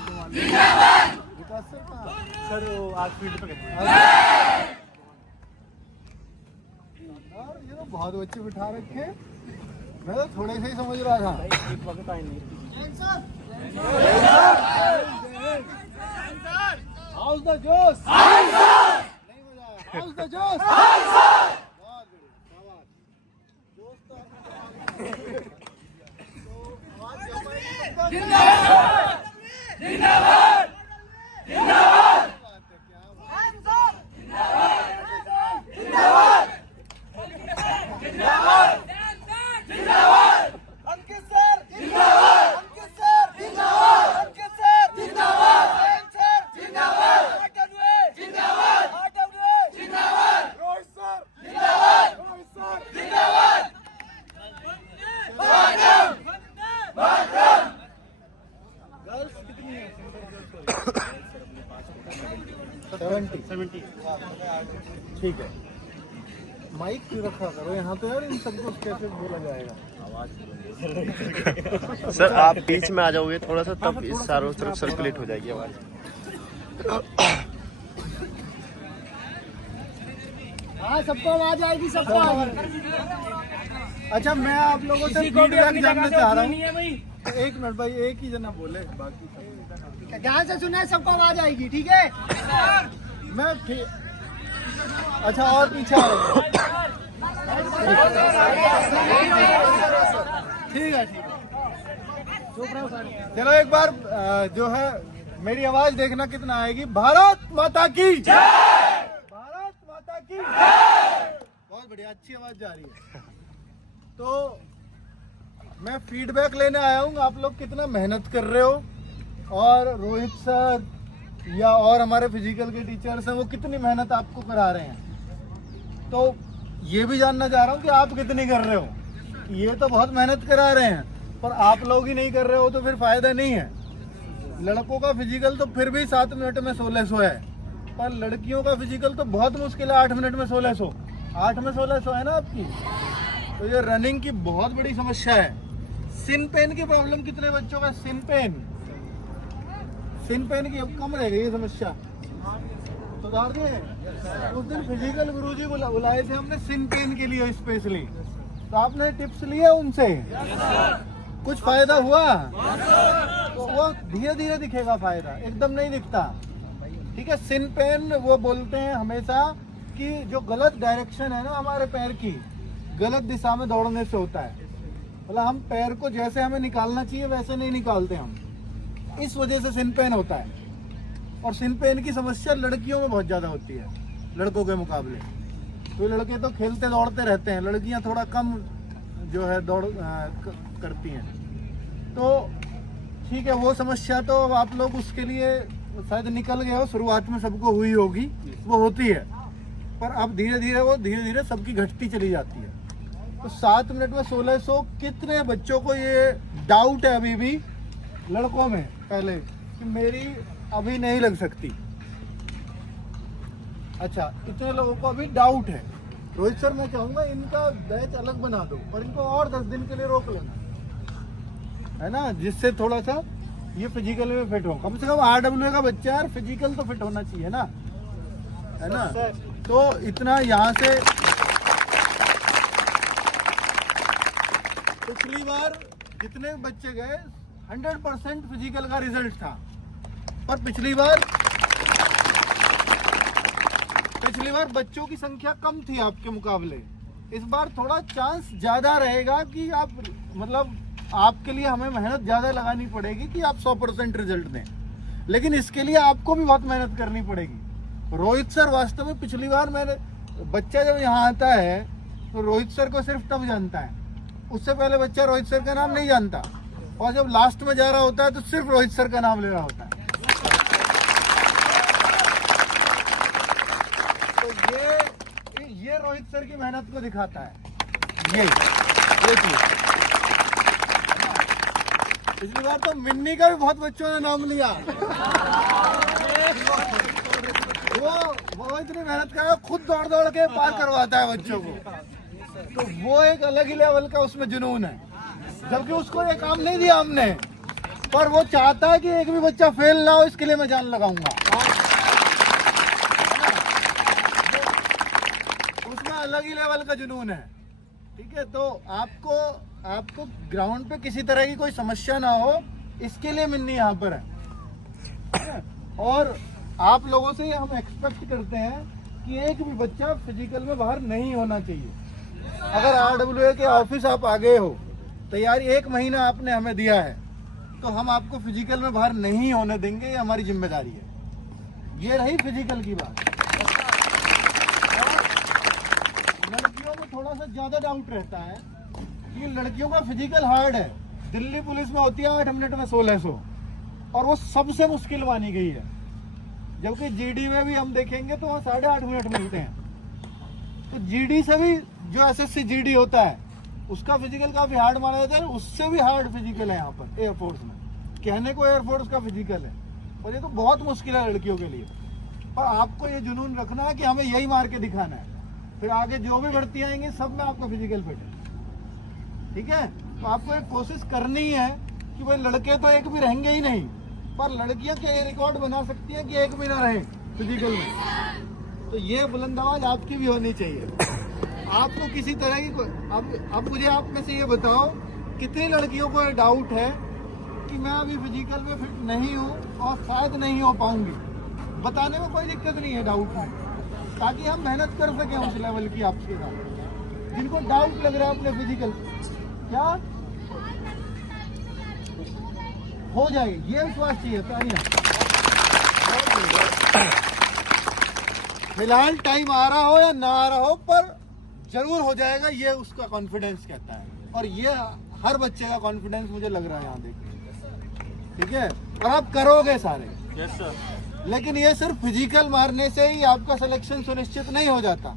विकास sir कहाँ? Sir वो आज फील्ड पे गए। यार ये तो बहुत बच्चे बिठा रखे, मैं तो थोड़े से ही समझ रहा था। एक वक्त आए नहीं। हाउस द जोश, नहीं मजा आया। हाउस द जोश, बहुत बढ़िया, शाबाश। जोश तो आवाज जिंदाबाद जिंदाबाद जिंदाबाद। ठीक है, माइक क्यों रखा करो यहाँ तो यार, इन सबको कैसे बोला जाएगा? सर आप बीच में आ जाओगे थोड़ा सा, तब इस चारों तरफ सर्कुलेट हो जाएगी आवाज। हाँ सबको आवाज आएगी, सबको आवाज। अच्छा मैं आप लोगों से फीडबैक जानना चाह रहा हूँ। एक मिनट भाई, एक ही जना बोले, बाकी ध्यान से सुने, सबको आवाज आएगी, ठीक है? मैं अच्छा और पीछे आ रहा हूँ। ठीक है ठीक है, चलो एक बार जो है मेरी आवाज देखना कितना आएगी। भारत माता की जय, भारत माता की जय। बहुत बढ़िया, अच्छी आवाज जा रही है। तो मैं फीडबैक लेने आया हूँ, आप लोग कितना मेहनत कर रहे हो, और रोहित सर या और हमारे फिजिकल के टीचर्स हैं वो कितनी मेहनत आपको करा रहे हैं। तो ये भी जानना चाह रहा हूँ कि आप कितनी कर रहे हो। ये तो बहुत मेहनत करा रहे हैं, पर आप लोग ही नहीं कर रहे हो तो फिर फायदा नहीं है। लड़कों का फिजिकल तो फिर भी 7 मिनट में 1600 है, पर लड़कियों का फिजिकल तो बहुत मुश्किल है 8 मिनट में 1600। 8 में 1600 है ना आपकी। तो ये रनिंग की बहुत बड़ी समस्या है। सिन पेन की प्रॉब्लम कितने बच्चों का? सिन पेन की अब कम रह गई ये समस्या, सुधार दिए। उस दिन फिजिकल गुरुजी बुलाए थे हमने सिन पेन के लिए स्पेशली, तो आपने टिप्स लिए उनसे, कुछ फायदा हुआ? तो वो धीरे धीरे दिखेगा फायदा, एकदम नहीं दिखता, ठीक है? सिन पेन वो बोलते हैं हमेशा कि जो गलत डायरेक्शन है ना हमारे पैर की, गलत दिशा में दौड़ने से होता है। मतलब हम पैर को जैसे हमें निकालना चाहिए वैसे नहीं निकालते हम, इस वजह से सिन पेन होता है। और सिन पेन की समस्या लड़कियों में बहुत ज़्यादा होती है लड़कों के मुकाबले। तो लड़के तो खेलते दौड़ते रहते हैं, लड़कियां थोड़ा कम जो है दौड़ करती हैं। तो ठीक है, वो समस्या तो आप लोग उसके लिए शायद निकल गए हो, शुरुआत में सबको हुई होगी, वो होती है, पर अब धीरे धीरे सबकी घटती चली जाती है। तो 7 मिनट में 1600, कितने बच्चों को ये डाउट है अभी भी लड़कों में पहले कि मेरी अभी नहीं लग सकती? अच्छा, इतने लोगों को अभी डाउट है। रोहित सर मैं चाहूंगा इनका बैच अलग बना दो, पर इनको और 10 दिन के लिए रोक लेना, है ना, जिससे थोड़ा सा ये फिजिकल में फिट हो। कम से कम RWA का बच्चा यार फिजिकल तो फिट होना चाहिए ना, है ना? तो इतना यहाँ से पिछली बार जितने बच्चे गए 100% फिजिकल का रिजल्ट था, पर पिछली बार बच्चों की संख्या कम थी आपके मुकाबले। इस बार थोड़ा चांस ज्यादा रहेगा कि आप मतलब आपके लिए हमें मेहनत ज्यादा लगानी पड़ेगी कि आप 100% रिजल्ट दें, लेकिन इसके लिए आपको भी बहुत मेहनत करनी पड़ेगी। रोहित सर वास्तव में पिछली बार मैंने बच्चा जब यहाँ आता है तो रोहित सर को सिर्फ तब जानता है, उससे पहले बच्चा रोहित सर का नाम नहीं जानता, और जब लास्ट में जा रहा होता है तो सिर्फ रोहित सर का नाम ले रहा होता है। तो ये रोहित सर की मेहनत को दिखाता है। ये चीज पिछली बार तो मिन्नी का भी बहुत बच्चों ने नाम लिया। वो इतनी मेहनत कर खुद दौड़ के पार करवाता है बच्चों को, तो वो एक अलग ही लेवल का उसमें जुनून है, जबकि उसको ये काम नहीं दिया हमने, पर वो चाहता है कि एक भी बच्चा फेल ना हो, इसके लिए मैं जान लगाऊंगा। उसमें अलग ही लेवल का जुनून है। ठीक है, तो आपको ग्राउंड पे किसी तरह की कोई समस्या ना हो, इसके लिए मिन्नी यहाँ पर है। और आप लोगों से हम एक्सपेक्ट करते हैं कि एक भी बच्चा फिजिकल में बाहर नहीं होना चाहिए। अगर RWA के ऑफिस आप आ गए हो, तैयारी 1 महीना आपने हमें दिया है, तो हम आपको फिजिकल में बाहर नहीं होने देंगे, ये हमारी जिम्मेदारी है। ये रही फिजिकल की बात। लड़कियों में थोड़ा सा ज्यादा डाउट रहता है कि लड़कियों का फिजिकल हार्ड है। दिल्ली पुलिस में होती है 8 मिनट में 1600, और वो सबसे मुश्किल मानी गई है। जबकि GD में भी हम देखेंगे तो वहाँ 8.5 मिनट मिलते हैं। तो GD से भी जो SSC GD होता है, उसका फिजिकल काफी हार्ड माना जाता है। उससे भी हार्ड फिजिकल है यहाँ पर एयरफोर्स में। कहने को एयरफोर्स का फिजिकल है, और ये तो बहुत मुश्किल है लड़कियों के लिए। पर आपको ये जुनून रखना है कि हमें यही मार के दिखाना है, फिर आगे जो भी बढ़ती आएंगी सब में आपका फिजिकल फिट है। ठीक है, तो आपको एक कोशिश करनी है कि भाई लड़के तो एक भी रहेंगे ही नहीं, पर लड़कियां क्या ये रिकॉर्ड बना सकती हैं कि एक भी ना रहे फिजिकल में। तो ये बुलंद आवाज आपकी भी होनी चाहिए। आपको किसी तरह की अब मुझे आप में से ये बताओ, कितनी लड़कियों को ये डाउट है कि मैं अभी फिजिकल में फिट नहीं हूँ और शायद नहीं हो पाऊंगी? बताने में कोई दिक्कत नहीं है डाउट में, ताकि हम मेहनत कर सकें उस लेवल की आपके साथ। जिनको डाउट लग रहा है अपने फिजिकल, क्या हो जाएगी, ये विश्वास चाहिए। फिलहाल टाइम आ रहा हो या ना आ रहा हो, पर जरूर हो जाएगा, ये उसका कॉन्फिडेंस कहता है। और ये हर बच्चे का कॉन्फिडेंस मुझे लग रहा है यहाँ देखिए। ठीक है, और आप करोगे सारे। Yes sir. लेकिन ये सिर्फ फिजिकल मारने से ही आपका सिलेक्शन सुनिश्चित नहीं हो जाता।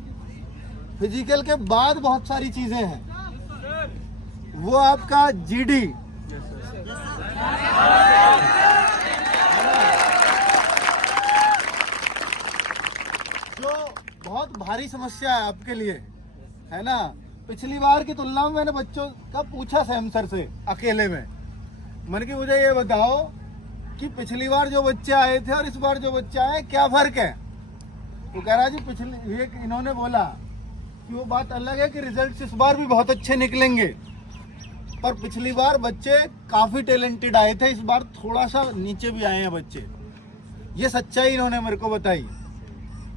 फिजिकल के बाद बहुत सारी चीजें हैं, वो आपका GD, जो बहुत भारी समस्या है आपके लिए, है ना। पिछली बार की तुलना में मैंने बच्चों का पूछा सैम सर से अकेले में, मैंने कि मुझे ये बताओ कि पिछली बार जो बच्चे आए थे और इस बार जो बच्चे आए, क्या फर्क है? तो कह रहा जी पिछले ये इन्होंने बोला कि वो बात अलग है कि रिजल्ट्स इस बार भी बहुत अच्छे निकलेंगे, पर पिछली बार बच्चे काफी टैलेंटेड आए थे, इस बार थोड़ा सा नीचे भी आए हैं बच्चे। ये सच्चाई इन्होंने मेरे को बताई।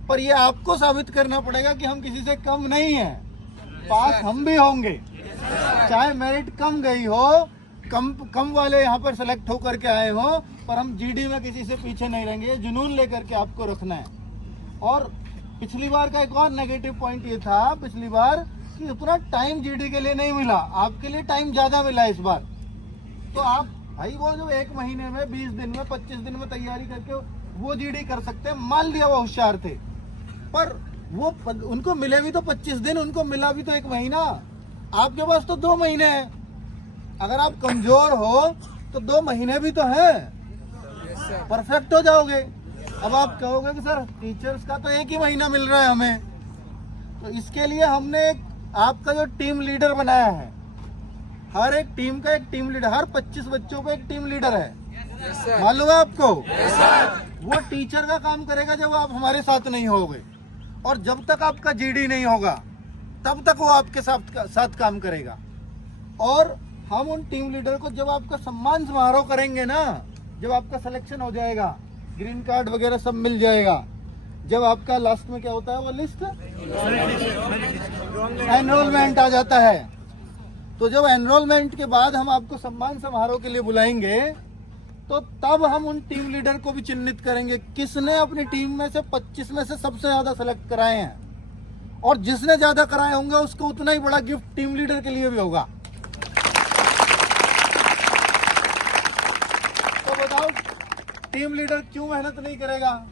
पर ये आपको साबित करना पड़ेगा कि हम किसी से कम नहीं हैं। पास हम भी होंगे, चाहे मेरिट कम गई हो, कम वाले यहाँ पर सेलेक्ट होकर के आए हो, पर हम GD में किसी से पीछे नहीं रहेंगे। ये जुनून लेकर के आपको रखना है। और पिछली बार का एक और नेगेटिव पॉइंट ये था, पिछली बार कि उतना टाइम GD के लिए नहीं मिला, आपके लिए टाइम ज्यादा मिला इस बार। तो आप भाई वो जो 1 महीने में 20 दिन में 25 दिन में तैयारी करके वो GD कर सकते हैं, मान लिया वो होशियार थे, पर वो उनको मिले भी तो 25 दिन, उनको मिला भी तो 1 महीना। आपके पास तो 2 महीने हैं। अगर आप कमजोर हो तो 2 महीने भी तो है, परफेक्ट हो जाओगे। अब आप कहोगे कि सर टीचर्स का तो 1 ही महीना मिल रहा है हमें, तो इसके लिए हमने आपका जो टीम लीडर बनाया है, हर एक टीम का एक टीम लीडर, हर 25 बच्चों को एक टीम लीडर है। मालूम है आपको? वो टीचर का काम करेगा जब आप हमारे साथ नहीं होगे, और जब तक आपका GD नहीं होगा तब तक वो आपके साथ काम करेगा। और हम उन टीम लीडर को जब आपका सम्मान समारोह करेंगे ना, जब आपका सिलेक्शन हो जाएगा, ग्रीन कार्ड वगैरह सब मिल जाएगा, जब आपका लास्ट में क्या होता है वो लिस्ट एनरोलमेंट आ जाता है, तो जब एनरोलमेंट के बाद हम आपको सम्मान समारोह के लिए बुलाएंगे, तो तब हम उन टीम लीडर को भी चिन्हित करेंगे किसने अपनी टीम में से 25 में से सबसे ज्यादा सेलेक्ट कराए हैं, और जिसने ज्यादा कराए होंगे उसको उतना ही बड़ा गिफ्ट टीम लीडर के लिए भी होगा। तो बताओ टीम लीडर क्यों मेहनत नहीं करेगा?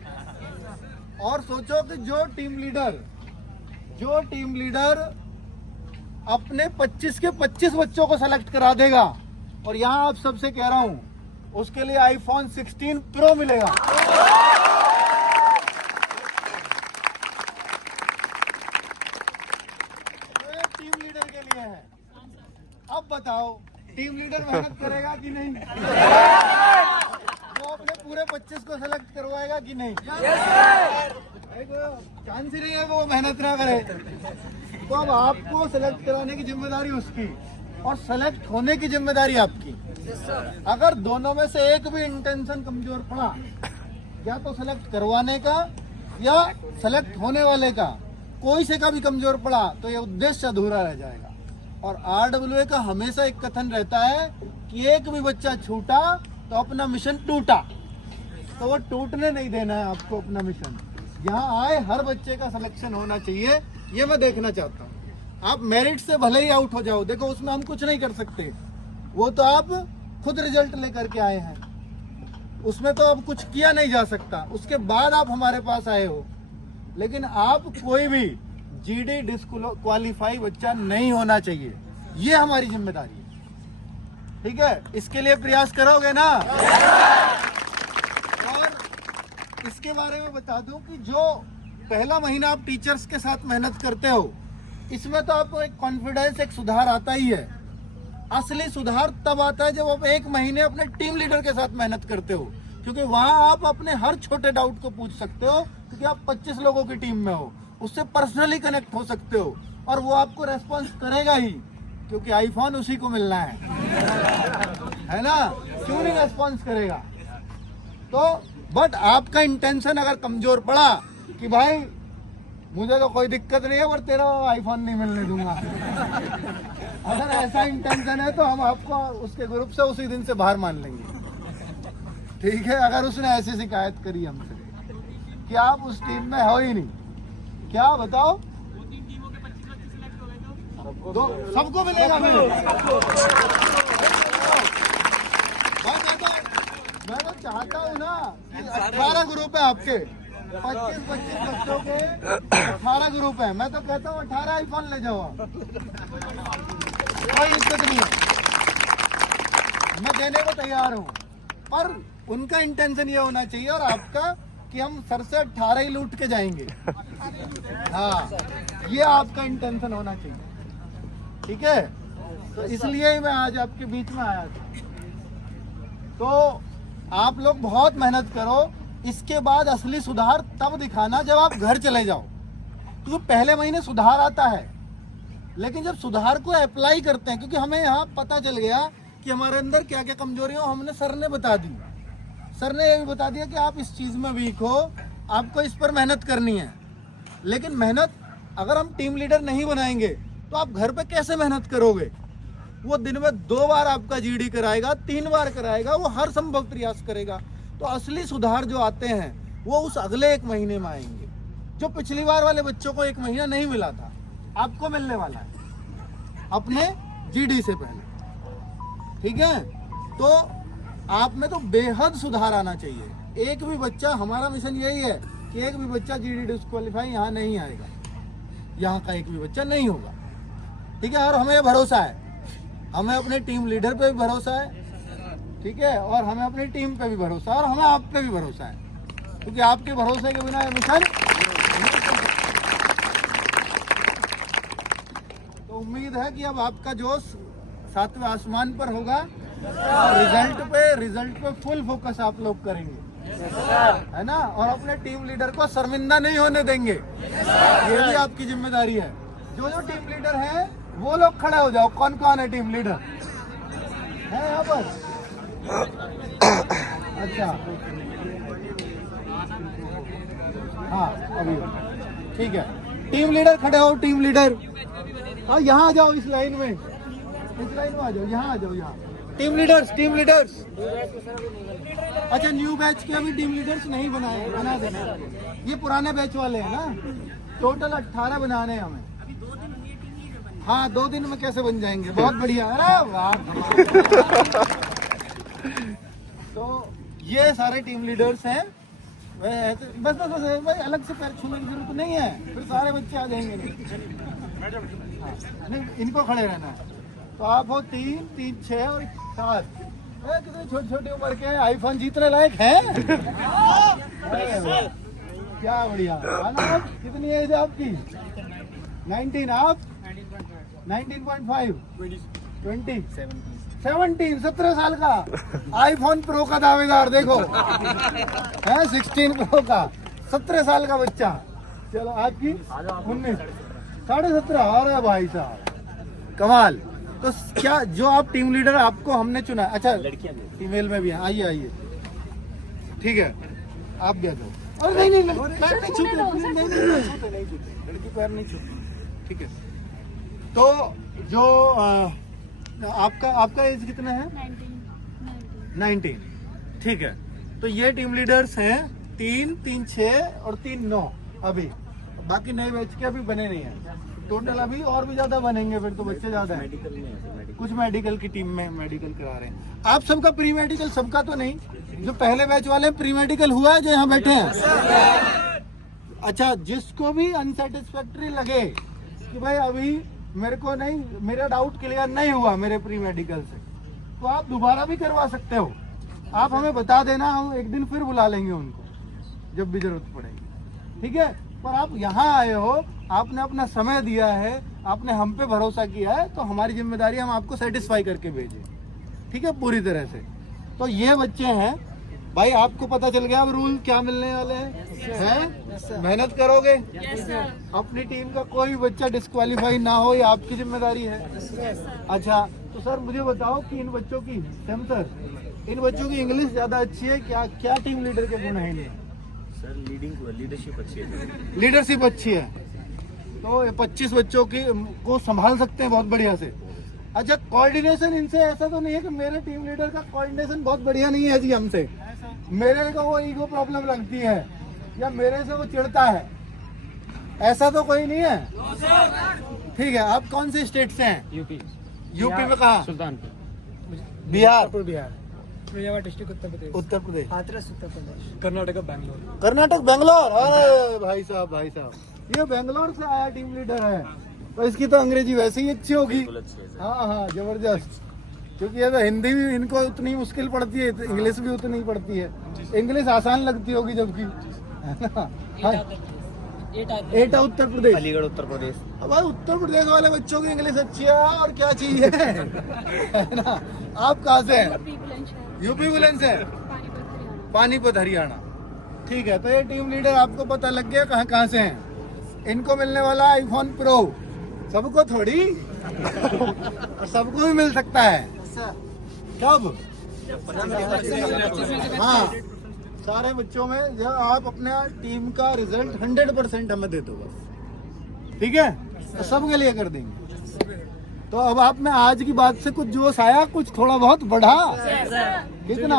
और सोचो कि जो टीम लीडर अपने 25 के 25 बच्चों को सेलेक्ट करा देगा, और यहां आप सबसे कह रहा हूं उसके लिए iPhone 16 Pro मिलेगा। ये टीम लीडर के लिए है। अब बताओ टीम लीडर मेहनत करेगा कि नहीं? 25 को सेलेक्ट करवाएगा कि नहीं? चांस ही नहीं है वो मेहनत ना करे। तो अब आपको सेलेक्ट कराने की जिम्मेदारी उसकी और सेलेक्ट होने की जिम्मेदारी आपकी। अगर दोनों में से एक भी इंटेंशन कमजोर पड़ा, या तो सेलेक्ट करवाने का या सेलेक्ट होने वाले का, कोई से का भी कमजोर पड़ा तो ये उद्देश्य अधूरा रह जाएगा। और RWA का हमेशा एक कथन रहता है कि एक भी बच्चा छूटा तो अपना मिशन टूटा। तो वो टूटने नहीं देना है आपको अपना मिशन। यहाँ आए हर बच्चे का सिलेक्शन होना चाहिए, ये मैं देखना चाहता हूँ। आप मेरिट से भले ही आउट हो जाओ, देखो उसमें हम कुछ नहीं कर सकते, वो तो आप खुद रिजल्ट लेकर के आए हैं, उसमें तो अब कुछ किया नहीं जा सकता। उसके बाद आप हमारे पास आए हो, लेकिन आप कोई भी GD डिस्क्वालीफाई बच्चा नहीं होना चाहिए, ये हमारी जिम्मेदारी है। ठीक है, इसके लिए प्रयास करोगे ना? और इसके बारे में बता दूं कि जो पहला महीना आप टीचर्स के साथ मेहनत करते हो, इसमें तो आपको एक कॉन्फिडेंस, एक सुधार आता ही है। असली सुधार तब आता है जब आप एक महीने अपने टीम लीडर के साथ मेहनत करते हो, क्योंकि वहां आप अपने हर छोटे डाउट को पूछ सकते हो, क्योंकि आप 25 लोगों की टीम में हो, उससे पर्सनली कनेक्ट हो सकते हो और वो आपको रेस्पॉन्स करेगा ही, क्योंकि आईफोन उसी को मिलना है ना? क्यों नहीं रेस्पॉन्स करेगा? तो बट आपका इंटेंशन अगर कमजोर पड़ा कि भाई मुझे तो कोई दिक्कत नहीं है पर तेरा आईफोन नहीं मिलने दूंगा, अगर ऐसा इंटेंशन है तो हम आपको उसके ग्रुप से उसी दिन से बाहर मान लेंगे। ठीक है, अगर उसने ऐसी शिकायत करी हमसे कि आप उस टीम में हो ही नहीं, क्या बताओ? सबको मिलेगा। मैं तो चाहता हूँ ना कि 18 ग्रुप है आपके, 25 बच्चों के 18 ग्रुप है। मैं तो कहता हूँ 18 आईफोन ले जाओ, कोई दिक्कत नहीं है, मैं देने को तैयार हूँ। पर उनका इंटेंशन ये होना चाहिए और आपका कि हम सर से 18 ही लूट के जाएंगे। हाँ, ये आपका इंटेंशन होना चाहिए। ठीक है, तो इसलिए ही मैं आज आपके बीच में आया था। तो आप लोग बहुत मेहनत करो, इसके बाद असली सुधार तब दिखाना जब आप घर चले जाओ, क्योंकि पहले महीने सुधार आता है, लेकिन जब सुधार को अप्लाई करते हैं, क्योंकि हमें यहाँ पता चल गया कि हमारे अंदर क्या क्या कमजोरी हो, हमने सर ने बता दी। सर ने ये भी बता दिया कि आप इस चीज में वीक हो, आपको इस पर मेहनत करनी है। लेकिन मेहनत अगर हम टीम लीडर नहीं बनाएंगे तो आप घर पे कैसे मेहनत करोगे? वो दिन में 2 बार आपका GD कराएगा, 3 बार कराएगा, वो हर संभव प्रयास करेगा। तो असली सुधार जो आते हैं वो उस अगले 1 महीने में आएंगे। जो पिछली बार वाले बच्चों को 1 महीना नहीं मिला था, आपको मिलने वाला है अपने GD से पहले। ठीक है, तो आप में तो बेहद सुधार आना चाहिए। एक भी बच्चा, हमारा मिशन यही है कि एक भी बच्चा GD डिस्क्वालीफाई यहाँ नहीं आएगा, यहाँ का एक भी बच्चा नहीं होगा। ठीक है, और हमें भरोसा है, हमें अपने टीम लीडर पे भी भरोसा है। ठीक है, और हमें अपनी टीम पे भी भरोसा है और हमें आप पे भी भरोसा है, क्योंकि आपके भरोसे के बिना ये मिशन। तो उम्मीद है कि अब आपका जोश 7वें आसमान पर होगा और रिजल्ट पे फुल फोकस आप लोग करेंगे, है ना? और अपने टीम लीडर को शर्मिंदा नहीं होने देंगे, ये भी आपकी जिम्मेदारी है। जो जो टीम लीडर है वो लोग खड़े हो जाओ। कौन कौन है टीम लीडर है यहाँ पर? अच्छा, हाँ, अभी ठीक है। टीम लीडर खड़े हो, टीम लीडर। हाँ, यहाँ आ जाओ, इस लाइन में आ जाओ, यहाँ आ जाओ, यहाँ। Team leaders. अच्छा, न्यू बैच के अभी टीम लीडर्स नहीं बना देना, ये पुराने बैच वाले हैं ना। टोटल 18 बनाने हैं हमें। हाँ, 2 दिन में कैसे बन जाएंगे? बहुत बढ़िया। अरे वाह। तो ये सारे टीम लीडर्स हैं। बस भाई, अलग से पैर छूने की जरूरत नहीं है, फिर सारे बच्चे आ जाएंगे। नहीं, इनको खड़े रहना है। तो आप हो 3, 6 और 7। कितने छोटी उम्र के आईफोन जीतने लायक हैं। क्या बढ़िया। कितनी एज है आपकी? 19। आप 19.5, 20, 17 साल का आईफोन प्रो का दावेदार देखो है, 16 प्रो का 17 साल का बच्चा। चलो आपकी 19, 17.5 आ रहा है भाई साहब, कमाल। तो क्या जो आप टीम लीडर आपको हमने चुना, अच्छा फीमेल में भी है, आइए आइए, ठीक है आप भी आ जाओ। और नहीं पैर नहीं छूते, लड़की पैर नहीं छूती, ठीक है। तो जो आपका एज कितना है? 19, ठीक है। तो ये टीम लीडर्स हैं 3 6 और 3 9 अभी, बाकी नए बैच के अभी बने नहीं है, टोटल अभी और भी ज्यादा बनेंगे, फिर तो बच्चे ज्यादा हैं। कुछ मेडिकल की टीम में मेडिकल करा रहे हैं। आप सबका प्री मेडिकल, सबका तो नहीं, जो पहले बैच वाले प्री मेडिकल हुआ है जो यहाँ बैठे हैं। अच्छा, जिसको भी अनसेटिस्फैक्ट्री लगे कि भाई अभी मेरे को नहीं, मेरा डाउट क्लियर नहीं हुआ मेरे प्री मेडिकल से, तो आप दोबारा भी करवा सकते हो। आप हमें बता देना, हम एक दिन फिर बुला लेंगे उनको जब भी जरूरत पड़ेगी, ठीक है। पर आप यहाँ आए हो, आपने अपना समय दिया है, आपने हम पे भरोसा किया है, तो हमारी जिम्मेदारी हम आपको सेटिस्फाई करके भेजें, ठीक है, पूरी तरह से। तो ये बच्चे हैं भाई, आपको पता चल गया अब रूल क्या मिलने वाले हैं? मेहनत करोगे, अपनी टीम का कोई बच्चा डिस्क्वालीफाई ना हो, ये आपकी जिम्मेदारी है। अच्छा, तो सर मुझे बताओ कि इन बच्चों की, सैम सर, इन बच्चों की इंग्लिश ज्यादा अच्छी है, क्या क्या टीम लीडर के गुण हैं इन्हें? सर लीडरशिप अच्छी है, लीडरशिप अच्छी है, तो 25 बच्चों की को संभाल सकते हैं बहुत बढ़िया से। अच्छा, कोऑर्डिनेशन इनसे ऐसा तो नहीं है कि मेरे टीम लीडर का कोऑर्डिनेशन बहुत बढ़िया नहीं है जी हमसे, मेरे को वो ईगो प्रॉब्लम लगती है या मेरे से वो चिढ़ता है, ऐसा तो कोई नहीं है? ठीक है। आप कौन से स्टेट से हैं? यूपी में कहाँ? सुल्तानपुर, बिहार, फिरोजाबाद डिस्ट्रिक्ट, उत्तर प्रदेश, हाथरस उत्तर प्रदेश, कर्नाटक, बैंगलोर। कर्नाटक, बैंगलोर। अरे भाई साहब, ये बैंगलोर से आया टीम लीडर है, तो इसकी तो अंग्रेजी वैसे ही अच्छी होगी। हाँ, जबरदस्त, क्योंकि ये तो हिंदी भी इनको उतनी मुश्किल पड़ती है, तो इंग्लिश भी उतनी ही पड़ती है। इंग्लिश आसान लगती होगी जबकि, है ना? एटा उत्तर प्रदेश, अलीगढ़ उत्तर प्रदेश। अब भाई उत्तर प्रदेश वाले बच्चों की इंग्लिश अच्छी है और क्या चाहिए, है ना? आप कहाँ से हैं? यूपी बुलंद से, पानीपत हरियाणा, ठीक है। तो ये टीम लीडर आपको पता लग गया कहाँ कहाँ से हैं। इनको मिलने वाला आईफोन प्रो, सबको थोड़ी और सबको भी मिल सकता है। कब? हाँ, सारे बच्चों में, या आप अपने टीम का रिजल्ट 100% हमें दे दो बस, ठीक है, तो सबके लिए कर देंगे। तो अब आप में आज की बात से कुछ जोश आया, कुछ थोड़ा बहुत बढ़ा? कितना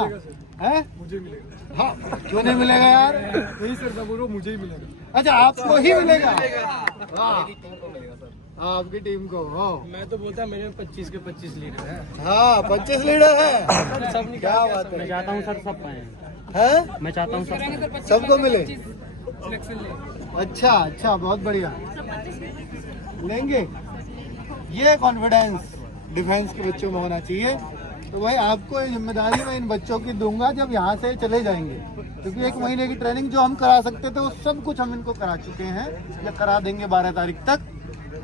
है? मुझे मिलेगा। हाँ, क्यों नहीं मिलेगा यार? नहीं सर, मैं बोल रहा हूँ मुझे ही मिलेगा। अच्छा, आपको ही मिलेगा? हाँ, आपकी टीम को हो। मैं तो बोलता मेरे 25 के 25 लीडर है। हाँ, 25 लीडर है, सब क्या बात है। मैं चाहता हूँ सर सब पाए, है? मैं चाहता हूँ सब सबको मिले। सिलेक्शन ले। अच्छा, बहुत बढ़िया, लेंगे। ये कॉन्फिडेंस डिफेंस के बच्चों में होना चाहिए। तो भाई आपको ये जिम्मेदारी मैं इन बच्चों की दूंगा जब यहाँ से चले जाएंगे, क्योंकि 1 महीने की ट्रेनिंग जो हम करा सकते थे वो सब कुछ हम इनको करा चुके हैं या करा देंगे 12 तारीख तक।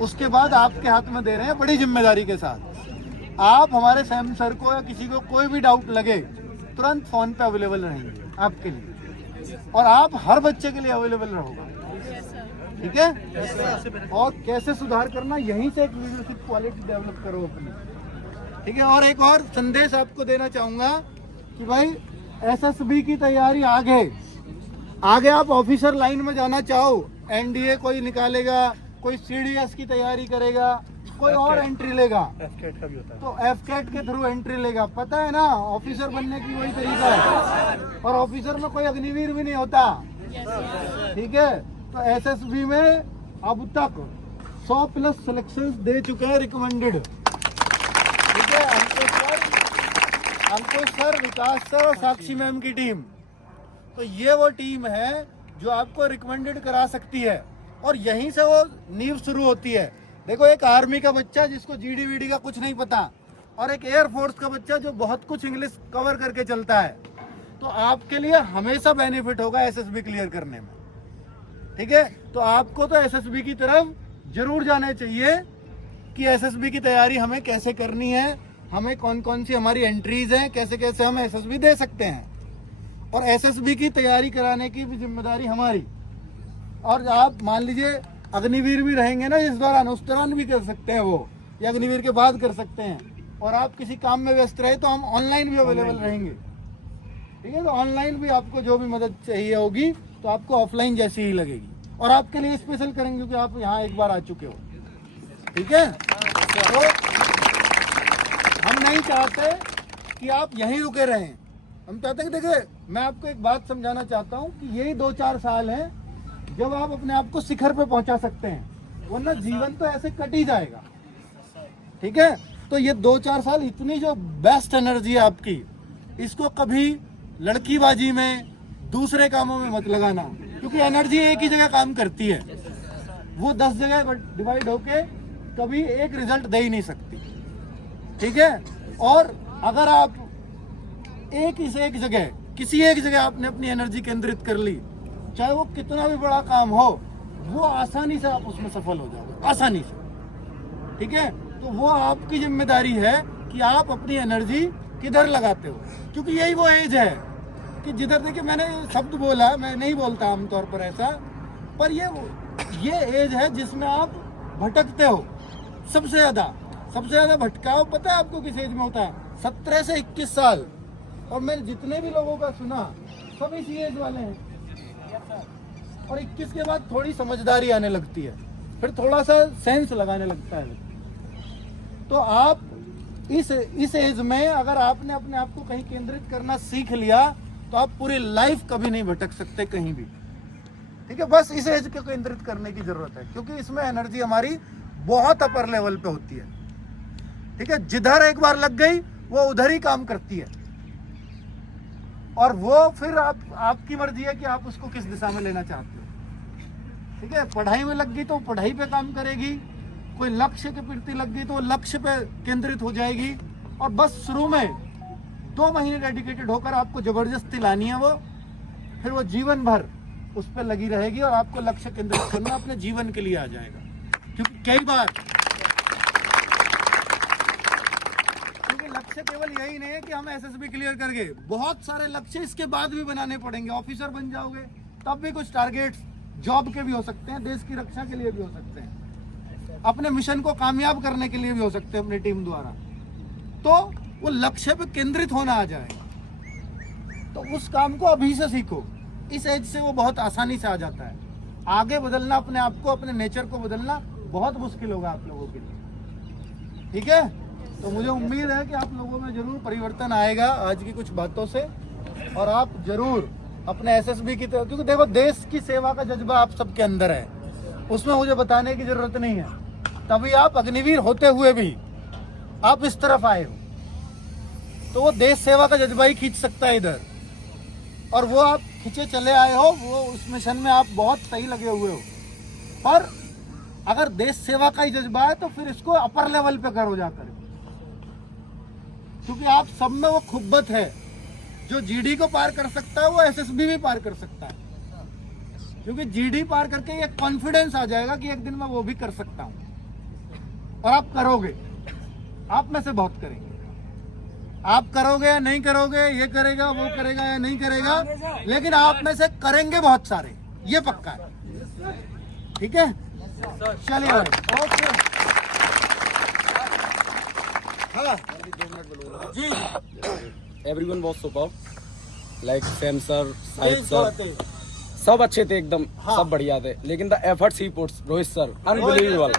उसके बाद आपके हाथ में दे रहे हैं बड़ी जिम्मेदारी के साथ। आप हमारे सैम सर को या किसी को कोई भी डाउट लगे, तुरंत फोन पे अवेलेबल रहेंगे आपके लिए, और आप हर बच्चे के लिए अवेलेबल रहोगे, ठीक है। और कैसे सुधार करना, यहीं से एक लीडरशिप क्वालिटी डेवलप करो अपनी, ठीक है। और एक और संदेश आपको देना चाहूंगा कि भाई एसएसबी की तैयारी आगे आप ऑफिसर लाइन में जाना चाहो, एनडीए कोई निकालेगा, कोई सीडीएस की तैयारी करेगा, कोई और एंट्री लेगा, तो एफकेट के थ्रू एंट्री लेगा। पता है ना, ऑफिसर बनने की वही तरीका है, और ऑफिसर में कोई अग्निवीर भी नहीं होता, ठीक है। तो एसएसबी में अब तक 100+ सिलेक्शंस दे चुके हैं रिकमेंडेड, ठीक है। अंकुश सर, विकास सर और साक्षी मैम की टीम, तो ये वो टीम है जो आपको रिकमेंडेड करा सकती है, और यहीं से वो नींव शुरू होती है। देखो, एक आर्मी का बच्चा जिसको जीडी वीडी का कुछ नहीं पता, और एक एयरफोर्स का बच्चा जो बहुत कुछ इंग्लिश कवर करके चलता है, तो आपके लिए हमेशा बेनिफिट होगा एसएसबी क्लियर करने में, ठीक है। तो आपको तो एसएसबी की तरफ जरूर जाना चाहिए कि एसएसबी की तैयारी हमें कैसे करनी है, हमें कौन कौन सी हमारी एंट्रीज हैं, कैसे कैसे हम एसएसबी दे सकते हैं, और एसएसबी की तैयारी कराने की भी जिम्मेदारी हमारी। और आप मान लीजिए अग्निवीर भी रहेंगे ना इस दौरान, उस दौरान भी कर सकते हैं वो, या अग्निवीर के बाद कर सकते हैं। और आप किसी काम में व्यस्त रहे तो हम ऑनलाइन भी अवेलेबल रहेंगे, ठीक है। तो ऑनलाइन भी आपको जो भी मदद चाहिए होगी तो आपको ऑफलाइन जैसी ही लगेगी, और आपके लिए स्पेशल करेंगे क्योंकि आप यहाँ एक बार आ चुके हो, ठीक है। तो हम नहीं चाहते कि आप यहीं रुके रहें, हम चाहते हैं कि देखिए मैं आपको एक बात समझाना चाहता हूँ कि यही 2-4 साल हैं जब आप अपने आप को शिखर पे पहुंचा सकते हैं, वरना जीवन तो ऐसे कट ही जाएगा, ठीक है। तो ये 2-4 साल इतनी जो बेस्ट एनर्जी है आपकी, इसको कभी लड़कीबाजी में, दूसरे कामों में मत लगाना, क्योंकि एनर्जी एक ही जगह काम करती है, वो 10 जगह डिवाइड होके कभी एक रिजल्ट दे ही नहीं सकती, ठीक है। और अगर आप एक जगह, किसी एक जगह आपने अपनी एनर्जी केंद्रित कर ली, चाहे वो कितना भी बड़ा काम हो, वो आसानी से आप उसमें सफल हो जाओगे, आसानी से, ठीक है। तो वो आपकी जिम्मेदारी है कि आप अपनी एनर्जी किधर लगाते हो, क्योंकि यही वो एज है कि जिधर, देखिए मैंने शब्द बोला, मैं नहीं बोलता आमतौर पर ऐसा, पर ये एज है जिसमें आप भटकते हो सबसे ज्यादा भटकाव पता है आपको किस एज में होता है? 17 से 21 साल। और मैंने जितने भी लोगों का सुना सब इसी एज वाले हैं, और 21 के बाद थोड़ी समझदारी आने लगती है, फिर थोड़ा सा सेंस लगाने लगता है। तो आप इस एज में अगर आपने अपने आप को कहीं केंद्रित करना सीख लिया तो आप पूरी लाइफ कभी नहीं भटक सकते कहीं भी, ठीक है। बस इस एज को केंद्रित करने की जरूरत है, क्योंकि इसमें एनर्जी हमारी बहुत अपर लेवल पे होती है, ठीक है। जिधर एक बार लग गई वो उधर ही काम करती है, और वो फिर आपकी मर्जी है कि आप उसको किस दिशा में लेना चाहते हो, ठीक है। पढ़ाई में लग गई तो पढ़ाई पे काम करेगी, कोई लक्ष्य के प्रति लग गई तो लक्ष्य पे केंद्रित हो जाएगी, और बस शुरू में 2 महीने डेडिकेटेड होकर आपको जबरदस्ती लानी है वो, फिर वो जीवन भर उस पर लगी रहेगी और आपको लक्ष्य केंद्रित करना अपने जीवन के लिए आ जाएगा। क्योंकि कई बार लक्ष्य केवल यही नहीं है कि हम एसएसबी क्लियर कर गए, बहुत सारे लक्ष्य इसके बाद भी बनाने पड़ेंगे। ऑफिसर बन जाओगे तब भी कुछ टारगेट्स जॉब के भी हो सकते हैं, देश की रक्षा के लिए भी हो सकते हैं, अपने मिशन को कामयाब करने के लिए भी हो सकते हैं अपनी टीम द्वारा। तो वो लक्ष्य पे केंद्रित होना आ जाएगा, तो उस काम को अभी से सीखो, इस एज से वो बहुत आसानी से आ जाता है। आगे बदलना अपने आप को, अपने नेचर को बदलना बहुत मुश्किल होगा आप लोगों के लिए, ठीक है। तो मुझे उम्मीद है कि आप लोगों में जरूर परिवर्तन आएगा आज की कुछ बातों से, और आप जरूर अपने एसएसबी की तरफ, क्योंकि देखो देश की सेवा का जज्बा आप सबके अंदर है, उसमें मुझे बताने की जरूरत नहीं है। तभी आप अग्निवीर होते हुए भी आप इस तरफ आए हो, तो वो देश सेवा का जज्बा ही खींच सकता है इधर, और वो आप खींचे चले आए हो, वो उस मिशन में आप बहुत सही लगे हुए हो। पर अगर देश सेवा का ही जज्बा है तो फिर इसको अपर लेवल पे करो जाकर, क्योंकि आप सब में वो खुब्बत है, जो जीडी को पार कर सकता है वो एसएसबी भी पार कर सकता है, क्योंकि जीडी पार करके एक कॉन्फिडेंस आ जाएगा कि एक दिन मैं वो भी कर सकता हूं, और आप करोगे, आप में से बहुत करेंगे। आप करोगे या नहीं करोगे, ये करेगा वो करेगा या नहीं करेगा, लेकिन आप में से करेंगे बहुत सारे, ये पक्का है, ठीक है। चलिए भाई, ओके, हाँ जी। Everyone was super, like Sam sir, Sahib sir, सब अच्छे थे एकदम, हाँ। सब बढ़िया थे, लेकिन the efforts he puts, Rohit sir unbelievable,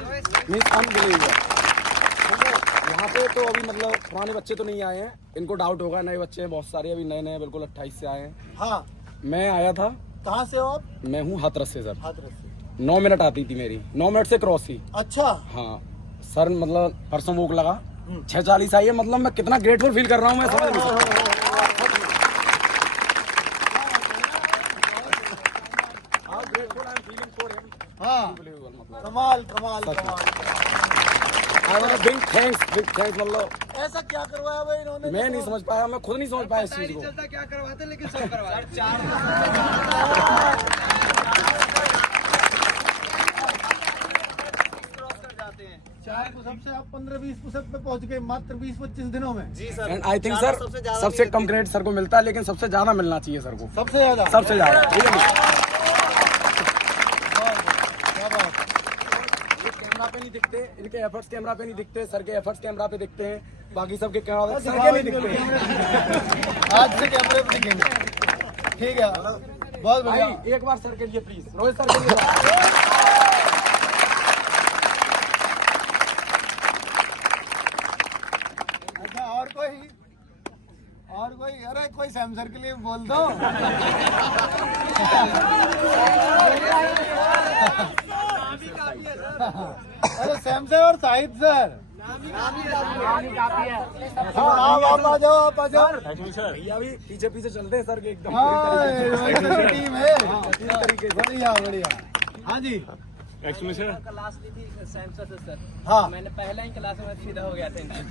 means unbelievable. यहाँ पे तो अभी मतलब पुराने बच्चे तो नहीं आए हैं, इनको डाउट होगा, नए बच्चे हैं बहुत सारे, अभी नए नए बिल्कुल 28 से आए हैं। हाँ, मैं आया था, कहाँ से हो आप? मैं हूँ हाथरस से सर। हाथरस से। 9 मिनट आती थी मेरी, 9 मिनट से क्रॉस ही। अच्छा, हाँ सर, मतलब परसों भूख लगा, 6:40 आई है, मतलब मैं कितना ग्रेटफुल फील कर रहा हूँ, मैं समझ नहीं सकता। हाँ, कमाल कमाल कमाल। बिग थैंक्स मतलब ऐसा क्या करवाया भाई इन्होंने? मैं नहीं समझ पाया, मैं खुद नहीं समझ पाया इस चीज को। चलता क्या करवाते, लेकिन सब करवाते। चार को सबसे आप 15-20 पुशअप पे पहुंच गए मात्र 20-25 दिनों में। एंड आई थिंक सर सबसे कम क्रेडिट सर को मिलता है, लेकिन सबसे ज्यादा मिलना चाहिए सर को, सबसे ज्यादा सबसे ज्यादा। ठीक है क्या बात। ये कैमरा पे नहीं दिखते, इनके एफर्ट्स कैमरा पे नहीं दिखते, सर के एफर्ट्स कैमरा पे दिखते हैं, बाकी सबके कैमरा सर के नहीं दिखते। आज से कैमरे पे दिखेंगे। ठीक है, बहुत बढ़िया। भाई एक बार सर के लिए प्लीज, रोहित सर के लिए। अच्छा और कोई अरे कोई सैम सर के लिए बोल दो। अरे सैम सर और शाहिद सर। हाँ आप आ जाओ आप आ जाओ। भैया भी पीछे पीछे चलते हैं सर के एकदम हाँ टीम है पूरी तरीके से। बढ़िया बढ़िया। हाँ जी क्लास ली थी सैम सर से सर। हाँ मैंने पहले ही क्लास में सीधा हो गया था इनसे।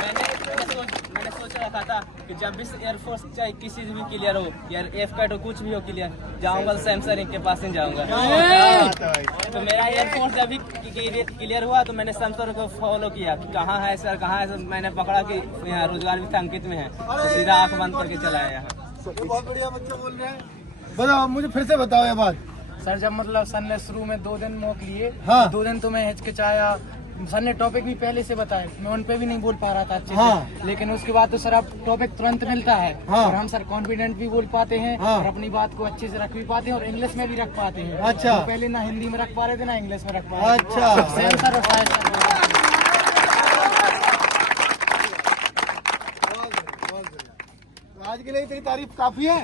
मैंने सोच रखा था कि जब भी एयरफोर्स चाहे किसी से भी क्लियर हो या एफ कैट हो कुछ भी हो क्लियर, जाऊंगा सैम सर इनके पास ही जाऊंगा। तो मेरा एयरफोर्स जब भी क्लियर हुआ तो मैंने सैम सर को फॉलो किया कि कहाँ है सर कहाँ है सर। मैंने पकड़ा कि यहाँ रोजगार भी अंकित में है, तो सीधा आंख बंद करके चलाया यहाँ। बहुत बढ़िया बच्चे बोल रहे हैं। बताओ मुझे फिर से बताओ ये बात। सर जब मतलब सर ने शुरू में 2 दिन मॉक लिए, हाँ। 2 दिन तो मैं हिचकिचाया। सर ने टॉपिक भी पहले से बताए, मैं उन पे भी नहीं बोल पा रहा था अच्छे हाँ। से, लेकिन उसके बाद तो सर अब टॉपिक तुरंत मिलता है। हाँ। और हम सर कॉन्फिडेंट भी बोल पाते हैं, हाँ। और अपनी बात को अच्छे से रख भी पाते हैं और इंग्लिश में भी रख पाते हैं। अच्छा। तो पहले ना हिंदी में रख पा रहे थे ना इंग्लिश में रख पा रहे थे। अच्छा। सैम सर और शाहिद सर। आज के लिए तेरी तारीफ काफी है।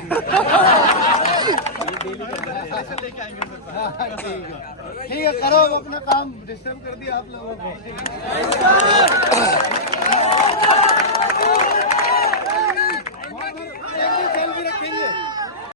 ठीक है करो अपना काम, डिस्टर्ब कर दिया आप लोगों को।